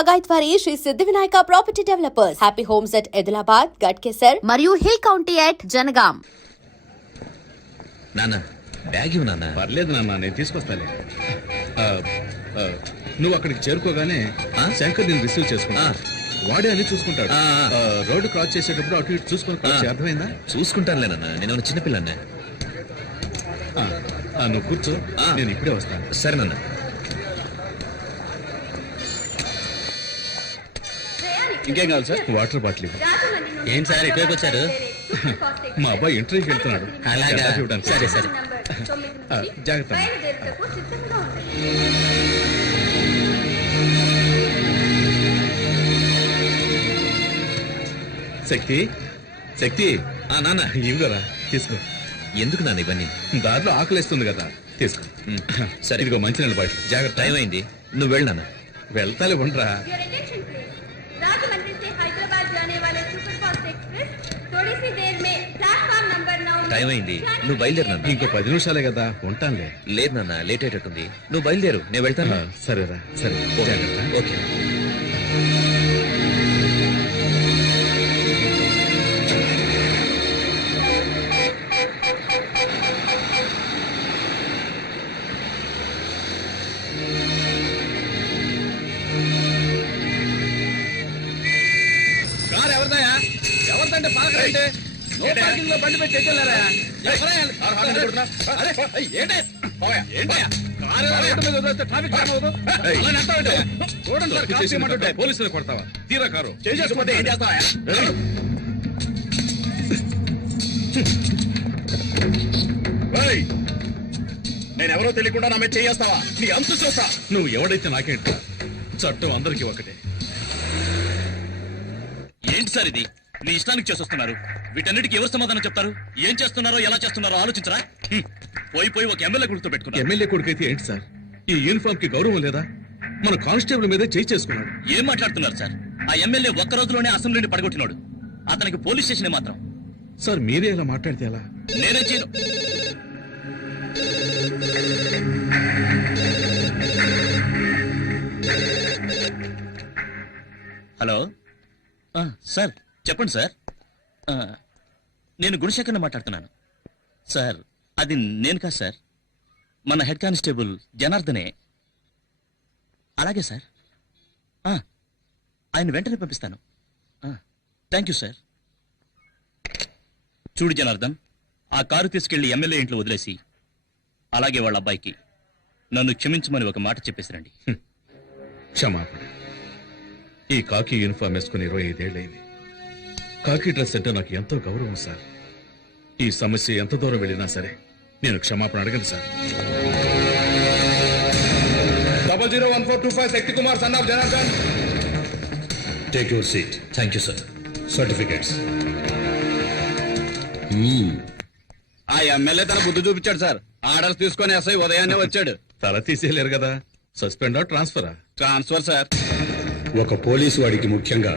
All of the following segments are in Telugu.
పగాయత్వారి Shri Siddhi Vinayaka property developers. Happy homes at Edilabad, Ghatkesar మరియు హిల్ కౌంటీ అట్ జనగాం. నాన్న బ్యాగ్ ఇవ్వు నాన్న. పర్లేదు నాన్న, నేను తీసుకొస్తాలే. నువ్వు అక్కడికి చేరుకోగానే శంకర్ నేను రిసీవ్ చేసుకున్నా. వాడే అన్ని చూసుకుంటాడు. రోడ్డు క్రాస్ చేసేటప్పుడు అటు ఇటు చూసుకుని అర్థమైందా? చూసుకుంటానులేనన్నా, నేను చిన్నపిల్లనే. నువ్వు కూర్చో, నేను ఇప్పుడే వస్తాను. సరే నాన్న. ఇంకేం కావాలి సార్? Water bottle. ఏం సార్ ఇటువైపు వచ్చారు? మా అబ్బాయి ఇంటర్వ్యూకి వెళ్తున్నాడు. సరే సరే. జాగ్రత్త. శక్తి, శక్తి. నాన్న ఇవి కదా, తీసుకో. ఎందుకు నాన్న ఇవన్నీ? దారిలో ఆకలిస్తుంది కదా, తీసుకో. సరే ఇదిగో మంచినీళ్ళ బాటిల్. జాగ్రత్త. టైం అయింది, నువ్వు వెళ్ళు నాన్న. వెళ్తాలే, ఉండరా. టైం అయింది, నువ్వు బయలుదేరు నాన్న. ఇంకో 10 నిమిషాలే కదా, ఉంటానులే. లేదు నాన్న, లేట్ అయ్యేటట్టుంది. నువ్వు బయలుదేరు, నేను వెళ్తాను. సరేరా, సరే. జాగ్రత్త. ఓకే. కారు ఎవరిదాయా? ఎవరిదంటే పాకంటే లో బండి పెట్టి ఎక్కెళ్ళారా? పోలీసులు కొడతావా? తీరా కారు చేసుకుంటే ఏం చేస్తావా? నేనెవరో తెలియకుండా నా మీద చేస్తావా? నీ అంతు చూస్తా. నువ్వు ఎవడైతే నాకేంట, చట్టం అందరికీ ఒకటే. ఏంటి సార్ ఇది? మీ ఇష్టానికి చేసేస్తున్నారు. వీటన్నిటికీ ఎవరు సమాధానం చెప్తారు? ఏం చేస్తున్నారో ఎలా చేస్తున్నారో ఆలోచించరా? పోయి ఒక ఎమ్మెల్యే కొడుకుతో పెట్టుకున్నారు. ఎమ్మెల్యే కొడుకైతే ఏంటి సార్? ఈ యూనిఫామ్ కి గౌరవం లేదా? మన కానిస్టేబుల్ మీద చేయి చేసుకున్నాడు. ఏం మాట్లాడుతున్నారు సార్? ఆ ఎమ్మెల్యే ఒక్క రోజులోనే అసెంబ్లీని పడగొట్టినాడు. అతనికి పోలీస్ స్టేషన్ మాత్రం. సార్ మీరే ఇలా మాట్లాడితే ఎలా? నేనే చేయను. హలో సార్, చెప్పండి సార్. నేను గుణశేఖర్ని మాట్లాడుతున్నాను సార్. అది నేను కాదు సార్, మన హెడ్ కానిస్టేబుల్ జనార్దనే. అలాగే సార్, ఆయన వెంటనే పంపిస్తాను. Thank you sir. చూడు జనార్దన్, ఆ కారు తీసుకెళ్లి ఎమ్మెల్యే ఇంట్లో వదిలేసి అలాగే వాళ్ళ అబ్బాయికి నన్ను క్షమించమని ఒక మాట చెప్పేసిరండి. క్షమాపణ. ఈ కాకి యూనిఫామ్ వేసుకుని 25 ఏళ్ళైంది. కాకి డ్రెస్ అంటే నాకు ఎంతో గౌరవం సార్. ఈ సమస్య ఎంత దూరం వెళ్ళినా సరే నేను క్షమాపణ అడగను sir. 001425 Shakti Kumar son of Janardhan. Take your seat. Thank you sir. Certificates. ఆ ఎమ్మెల్యే తన బుద్ధి చూపించాడు సార్. ఆర్డర్స్ తీసుకొని ఎస్ఐ ఉదయాన్నే వచ్చాడు. తల తీసేయలేరు కదా. సస్పెండా, ట్రాన్స్ఫరా? Transfer sir. ఒక పోలీసు వాడికి ముఖ్యంగా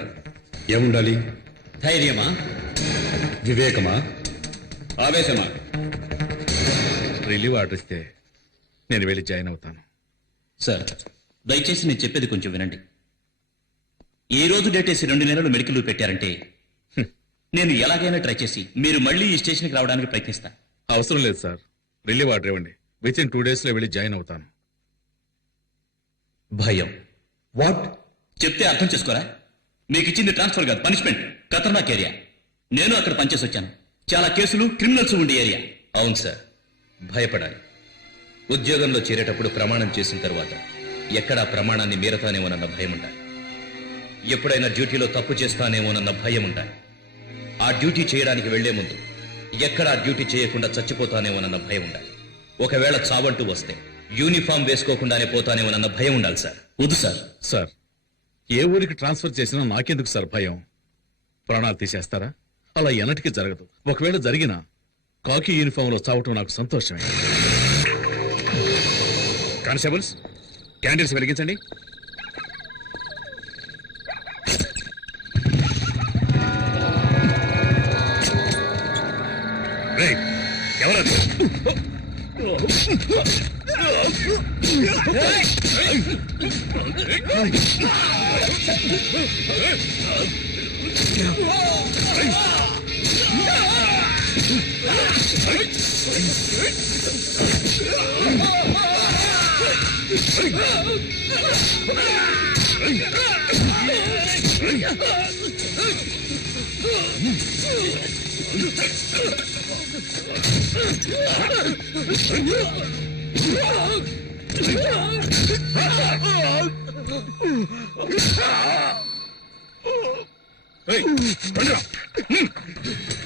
ఏముండాలి? ధైర్యమా, వివేకమా, ఆవేశమా? రిలీవ్ ఆర్డర్ ఇస్తే నేను వెళ్ళి జాయిన్ అవుతాను. సార్, దయచేసి నేను చెప్పేది కొంచెం వినండి. ఈ రోజు డేటేసి 2 నెలలు మెడికల్ లీవ్ పెట్టారంటే నేను ఎలాగైనా ట్రై చేసి మీరు మళ్ళీ ఈ స్టేషన్కి రావడానికి ప్రయత్నిస్తా. అవసరం లేదు సార్, రిలీవ్ ఆర్డర్ ఇవ్వండి. వితిన్ 2 days లో వెళ్ళి జాయిన్ అవుతాను. భయం. వాట్? చెప్తే అర్థం చేసుకోరా? మీకు ఇచ్చింది ట్రాన్స్ఫర్ కాదు, పనిష్మెంట్. ఖతర్నాక్ ఏరియా. నేను అక్కడ పనిచేసి వచ్చాను. చాలా కేసులు, క్రిమినల్స్ ఉండే ఏరియా. అవును సార్, భయపడాలి. ఉద్యోగంలో చేరేటప్పుడు ప్రమాణం చేసిన తర్వాత ఎక్కడా ప్రమాణాన్ని మీరతానేమోనన్న భయం ఉండాలి. ఎప్పుడైనా డ్యూటీలో తప్పు చేస్తానేమోనన్న భయం ఉండాలి. ఆ డ్యూటీ చేయడానికి వెళ్లే ముందు ఎక్కడా డ్యూటీ చేయకుండా చచ్చిపోతానేమోనన్న భయం ఉండాలి. ఒకవేళ చావంటూ వస్తే యూనిఫామ్ వేసుకోకుండానే పోతానేమోనన్న భయం ఉండాలి సార్. వద్దు సార్. సార్, ఏ ఊరికి ట్రాన్స్ఫర్ చేసినా నాకెందుకు సార్ భయం? ప్రాణాలు తీసేస్తారా? అలా ఎన్నటికీ జరగదు. ఒకవేళ జరిగినా కాకి యూనిఫామ్ లో చావటం నాకు సంతోషమే. కానిస్టేబుల్స్, క్యాండిల్స్ వెలిగించండి. ఎవరది?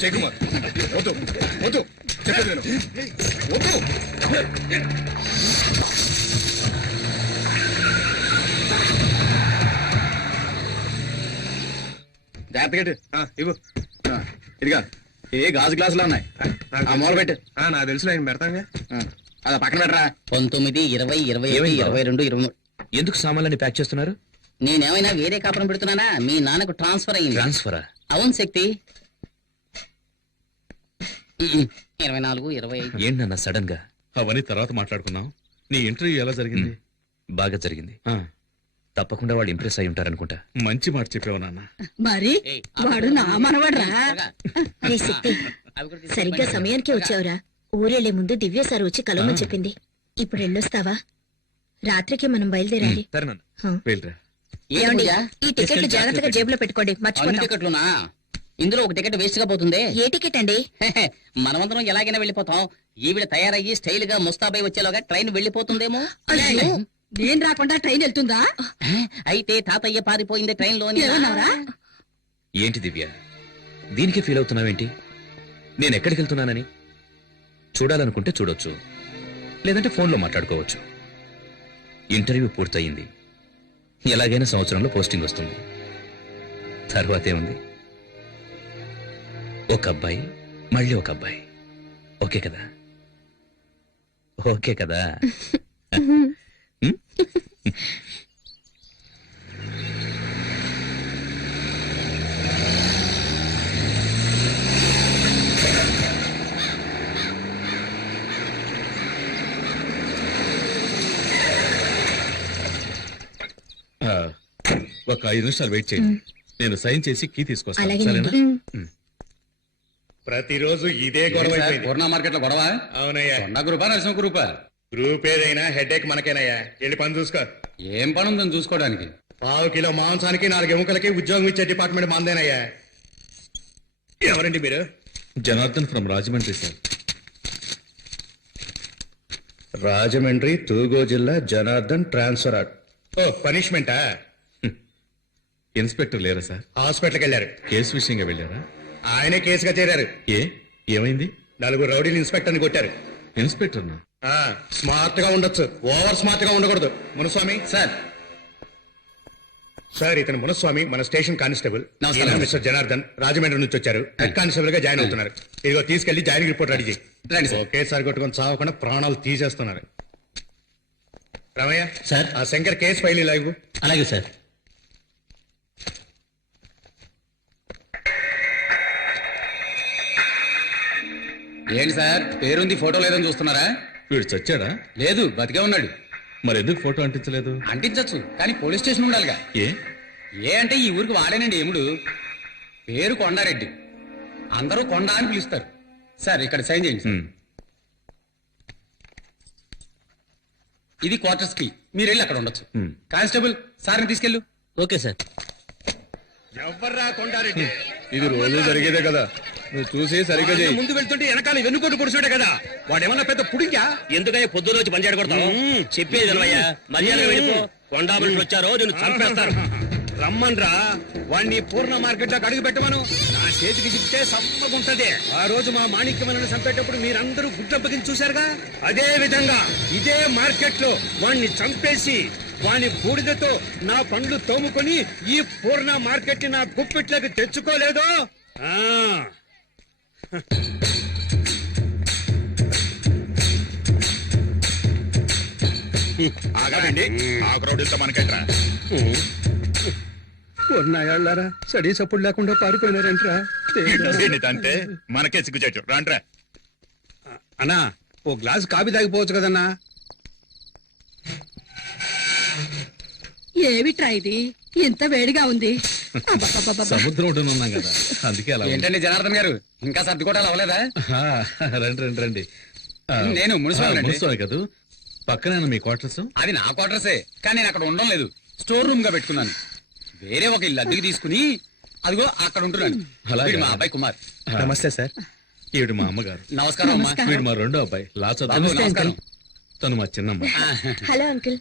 జయకుమార్ వద్దు వద్దు చెప్పేది విను. వద్దు. జాగ్రత్తగా ఇవ్వు ఇదిగా ఏ గాజు గ్లాసులు ఉన్నాయి ఆ మూల పెట్టు నాకు తెలుసు నేను పెడతాగా. అలా పక్కన పెట్టరా 19, 20, 21, 22, 23. ఎందుకు సామాన్లని ప్యాక్ చేస్తున్నారు? నేనేమైనా వేరే కాపురం పెడుతున్నానా? మీ నాన్నకు ట్రాన్స్ఫర్ అయింది. ట్రాన్స్ఫరా? అవును శక్తి. 24, 25. ఏంటన్నా సడన్ గా? అవన్నీ తర్వాత మాట్లాడుకుందాం. నీ ఇంటర్వ్యూ ఎలా జరిగింది? బాగా జరిగింది. ఆ, తప్పకుండా వాళ్ళు ఇంప్రెస్ అయి ఉంటారనుకుంటా. మంచి మాట చెప్పావు నాన్న. మరి ఏయ్, వాడు నా మనవడ్రా. త్వరగా. శక్తి అవి కూడా తీసుకొని సరిగ్గా పోయి. సమయానికి వచ్చావురా. ఊరెళ్లే ముందు దివ్య సార్ వచ్చి కలవమని చెప్పింది. ఇప్పుడు వెళ్ళొస్తావా? రాత్రికి మనం బయలుదేరాలి. వెళ్ళరా. ఏ ఏమండి, పూజ? ఈ టికెట్లు జాగ్రత్తగా జేబులో పెట్టుకోండి, అన్ని మర్చిపోతాం. టికెట్లునా? ఇందులో ఒక టికెట్ వేస్ట్ గా పోతుంది. ఏ టికెట్ అండి? మనమందరం ఎలాగైనా వెళ్ళిపోతాం. ఈవిడ తయారయ్యి స్టైల్ గా ముస్తాబై వచ్చేలోగా ట్రైన్ వెళ్ళిపోతుందేమో. అయ్యో, నేను రాకుండా ట్రైన్ వెళ్తుందా? అయితే తాతయ్య పారిపోయింది ట్రైన్ లోని. ఏమన్నావురా? ఏంటి దివ్య, దీనికి ఫీల్ అవుతున్నావేంటి? నేను ఎక్కడికి వెళ్తున్నానని? చూడాలనుకుంటే చూడొచ్చు, లేదంటే ఫోన్లో మాట్లాడుకోవచ్చు. ఇంటర్వ్యూ పూర్తయింది. ఎలాగైనా సంవత్సరంలో పోస్టింగ్ వస్తుంది. తర్వాతే ఉంది, ఒక అబ్బాయి మళ్ళీ ఒక అబ్బాయి. ఓకే కదా? ఓకే కదా? ఆ, ఒక 5 నిమిషాలు వెయిట్ చేయండి. నేను సైన్ చేసి కీ తీసుకొస్తాను. అలాగేనండి. సరేనా? ప్రతిరోజు ఇదే గొడవ అయిపోయింది. పూర్ణ మార్కెట్ లో గొడవ అవునయ్యా, కొండ గ్రూపా నరసింహ గ్రూపా? గ్రూప్ ఏదైనా హెడేక్ మనకేనయ్యా. వెళ్ళి పని చూసుకో. ఏం పని ఉందని చూసుకోవడానికి? 1/2 కిలో మాంసానికి 4 ఎముకలకి ఉద్యోగం ఇచ్చే డిపార్ట్మెంట్ మందేనయ్యా. ఎవరండి మీరు? Janardhan from Rajahmundry sir. రాజమండ్రి తూగో జిల్లా జనార్దన్ ట్రాన్స్ఫర్. ఓ, పనిష్మెంటా? ఇన్స్పెక్టర్ లేరా సార్? హాస్పిటల్కి వెళ్ళారు. కేసు విషయంగా వెళ్ళారా? ఆయనే కేసుగా చేరారు. ఏమైంది? 4 రౌడీలు ఇన్స్పెక్టర్ని కొట్టారు. ఇన్స్పెక్టర్నా? స్మార్ట్ గా ఉండొచ్చు, ఓవర్ స్మార్ట్ గా ఉండకూడదు. మునుస్వామి సార్ సార్, ఇతను మునుస్వామి, మన స్టేషన్ కానిస్టేబుల్. నమస్కారం. ఈయన మిస్టర్ జనార్దన్, రాజమండ్రి నుంచి వచ్చారు. హెడ్ కానిస్టేబుల్ గా జాయిన్ అవుతున్నారు. ఇదిగో తీసుకెళ్లి జాయినింగ్ రిపోర్ట్ రెడీ చేయి. రండి సార్. ఒకేసారి కొట్టుకొని చావకుండా ప్రాణాలు తీసేస్తున్నారు. రామయ్య సార్. ఆ శంకర్ కేసు ఫైల్ ఇలా ఇవ్వు. అలాగే సార్. ఏంటి సార్, పేరుంది ఫోటో లేదని చూస్తున్నారా? వీడు చచ్చాడా? లేదు, బతికే ఉన్నాడు. మరి ఎందుకు ఫోటో అంటించలేదు? అంటించచ్చు, కానీ పోలీస్ స్టేషన్ ఉండాలిగా. ఏ ఏ అంటే ఈ ఊరికి వాడేనండి ఎముడు. పేరు కొండారెడ్డి, అందరూ కొండ అని పిలుస్తారు. సార్ ఇక్కడ సైన్ చేయండి సార్. ఉమ్. ఇది క్వార్టర్స్ కి, మీరు వెళ్ళి అక్కడ ఉండొచ్చు. ఉమ్. కానిస్టేబుల్ సార్ని తీసుకెళ్ళు. Okay sir. ఎవర్రా కొండారెడ్డి? ఇది రోజు జరిగేదే కదా, నువ్వు చూసి సరిగ్గా చేయి. ముందు వెళ్తుంటే వెనకాల వెన్నుకోటు పొడుచుంటే కదా. వాడేమన్నా పెద్ద పుడింకా? ఎందుకయ్యా పొద్దున్న వచ్చి పంచాడు కొడతావు? చెప్పేది వినవయ్యా, మర్యాదగా వెళ్ళిపో. కొండా మనుషులు వచ్చారో నేను చంపేస్తారు. రమ్మన్రా, వాణ్ణి పూర్ణ మార్కెట్ లోకి అడుగు పెట్టమను. నా చేతికి చిక్కితే సమ్మగుంటది. ఆ రోజు మా మాణిక్యమలను చంపేటప్పుడు మీరందరూ గుడ్డప్పగించి చూశారుగా. అదే విధంగా ఇదే మార్కెట్ లో వాణ్ణి చంపేసి వాని బూడిదతో నా పండ్లు తోముకొని ఈ పూర్ణ మార్కెట్ ని నా గుప్పిట్లోకి తెచ్చుకోలేదో. ఆగాలండి, ఆ క్రౌడ్తో మనకెట్రా? ఉన్నాయాళ్ళారా సడీ సప్పుడు లేకుండా పారిపోయినారంట్రా. అంటే మనకే సిగ్గుచేటు. రాంట్రా. అన్నా, ఓ గ్లాస్ కాఫీ తాగిపోవచ్చు కదన్నా. ఏమిట్రా ఇది ఇంత వేడిగా ఉంది అబ్బబ్బబ్బబ్బ. సముద్రం ఒడ్డున ఉన్నాం కదా అందుకే అలా ఉంది. ఏంటండి జనార్దన్ గారు ఇంకా సర్దుకోవటాలు అవ్వలేదా? ఆ, రండి రండి రండి నేను మున్సిపల్ అండి. మున్సిపల్ కాదు పక్కనే మీ క్వార్టర్స్. అది నా క్వార్టర్సే, కానీ నేను అక్కడ ఉండడం లేదు, స్టోర్ రూమ్ గా పెట్టుకున్నాను. వేరే ఒక ఇల్లు అద్దెకి తీసుకుని అదిగో అక్కడ ఉంటున్నాను. అలాగే. వీడు మా అబ్బాయి కుమార్. నమస్తే సార్. ఈవిడ మా అమ్మగారు. నమస్కారం అమ్మా. వీడు మా రెండో అబ్బాయి లా బాబు, చదువు. నమస్కారం. తను మా చిన్నమ్మ. Hello uncle.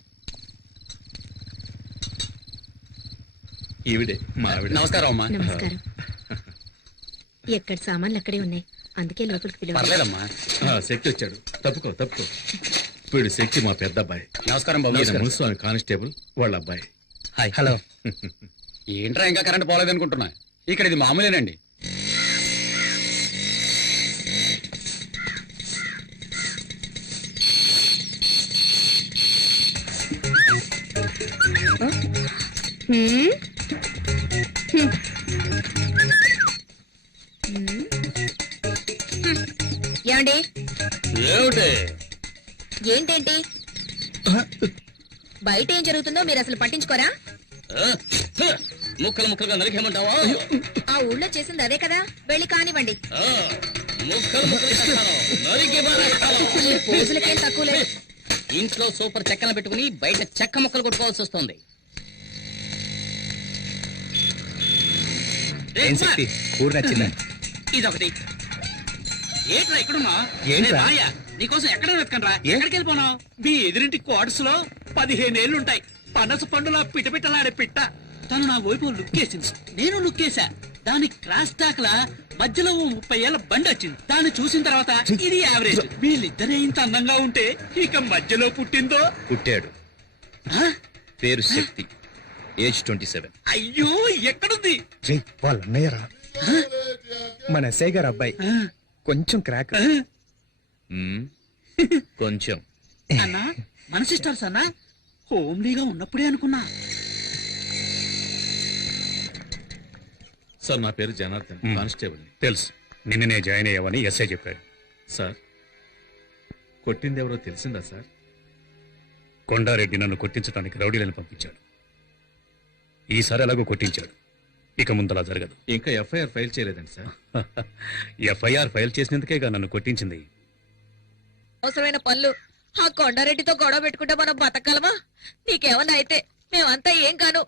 ఈవిడే మా ఆవిడ. నమస్కారం అమ్మా. నమస్కారం. ఎక్కడ సామాన్లు అక్కడే ఉన్నాయి, అందుకే లోపలికి పిలవాలి. పర్లేదమ్మా. శక్తి వచ్చాడు. తప్పుకో తప్పుకో. వీడు శక్తి మా పెద్ద అబ్బాయి. నమస్కారం బాబు. ఈయన మున్సిపల్ కానిస్టేబుల్ వాళ్ళ అబ్బాయి. హాయ్. హలో. ఏంట్రా ఇంకా కరెంట్ పోలేదు అనుకుంటున్నా, ఇక్కడ ఇది మామూలేనండి. ఏమండి? ఏమిటి ఏంటేంటి బయట ఏం జరుగుతుందో మీరు అసలు పట్టించుకోరా? ముక్కలు ముక్కలుగా నరికేమంటావా? ఆ ఊళ్ళో చేసింది అదే కదా, వెళ్ళి కానివ్వండి. ముక్కలు ముక్కలు నరికి పారేస్తాను. ఈ పోజులకేం తక్కువ లేదు. ఇంట్లో సూపర్ చెక్కలు పెట్టుకుని బయట చెక్క ముక్కలు కొట్టుకోవాల్సి వస్తుంది. కూర నచ్చిందా? ఇదొకటి. ఏంట్రా ఇక్కడున్నా? ఏంట్రా? నీకోసం ఎక్కడ వెతకనరా? ఎక్కడికి వెళ్ళిపోనావు? మీ ఎదురింటి క్వార్టర్స్ లో 15 ఏళ్ళు ఉంటాయి. పనస పండులా పిటపిటలాడే పిట్ట తను నా వైపు లుక్కేసింది, నేను లుక్కేసా. దాని క్రాస్ టాక్ లా మధ్యలో 30 ఏళ్ల బండి వచ్చింది. దాన్ని చూసిన తర్వాత ఇది యావరేజ్. వీళ్ళిద్దరే ఇంత అందంగా ఉంటే ఇక మధ్యలో పుట్టిందో. పుట్టాడు. పేరు శక్తి. ఏజ్ 27. అయ్యో ఎక్కడుంది? వాళ్ళ అన్నయ్యరా, మన ఎస్ఐ గారు అబ్బాయి. కొంచెం క్రాక్. కొంచెం. అన్నా మన సిస్టర్స్ అన్నా, హోమ్లీగా ఉన్నప్పుడే అనుకున్నా. సార్ నా పేరు జనార్దన్, కానిస్టేబుల్. తెలుసు, నిన్ననే జాయిన్ అయ్యావని ఎస్ఐ చెప్పాడు. సార్ కొట్టింది ఎవరో తెలిసిందా సార్? కొండారెడ్డి నన్ను కొట్టించడానికి రౌడీలను పంపించాడు. ఈసారి ఎలాగో కొట్టించాడు, ఇక ముందలా జరగదు. ఇంకా ఎఫ్ఐఆర్ ఫైల్ చేయలేదండి సార్. ఎఫ్ఐఆర్ ఫైల్ చేసినందుకేగా నన్ను కొట్టించింది. అవసరమైన పనులు ఆ కొండారెడ్డితో గొడవ పెట్టుకుంటే మనం బతకగలమా? నీకేమన్నా అయితే మేమంతా ఏం కాను.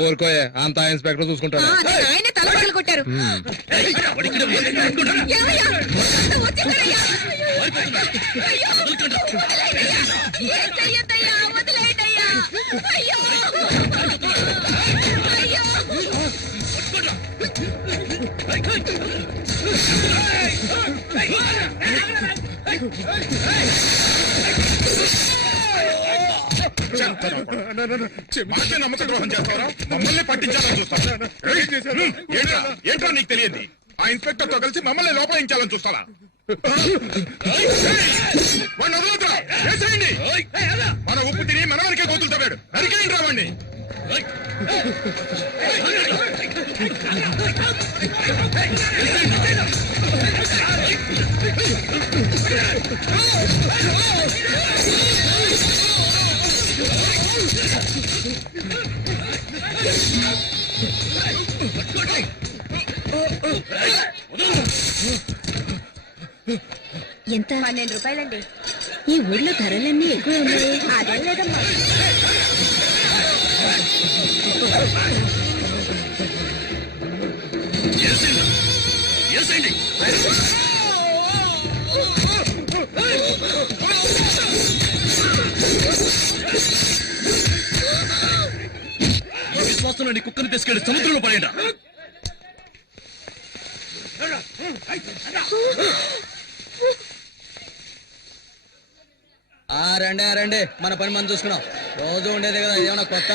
ఊరుకోయే, అంతా ఇన్స్పెక్టర్ చూసుకుంటాడు. ఆయనే తలపగలు కొట్టారు. ఏమయ్యా? వచ్చేసారయ్యా. అయ్యో. ఏం చెయ్యొద్దయ్యా, వదిలేయండయ్యా. అయ్యో. అయ్యో. నమ్మక ద్రోహం చేస్తారా? మమ్మల్ని పట్టించాలని చూస్తారా? ఏంటో నీకు తెలియదు. ఆ ఇన్స్పెక్టర్ తో కలిసి మమ్మల్ని లోపలించాలని చూస్తారా? వాడిని వదలొద్దురా, వేసేయండి. మన ఉప్పు తిని మన వరకే గోతులు తవ్వాడు, నరికేయండి రా వాడిని. ఎంత? 12 రూపాయలండి. ఈ ఊర్లో ధరలన్నీ ఎక్కువ ఉన్నాయి. అదేం లేదమ్మా. విశ్వాసంలో నీ కుక్కను తీసుకెళ్లి సముద్రంలో పడేట. రండి మన పని మనం చూసుకున్నాం. రోజు ఉండేదే కదా, ఏమన్నా కొత్త?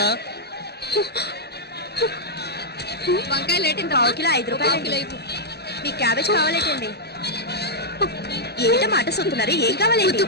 వంకాయలు ఏంటి? 5 రూపాయలు. మీ క్యాబేజ్ కావాలేటండి? ఏమిటో మాట సొత్తున్నారు, ఏం కావాలండి?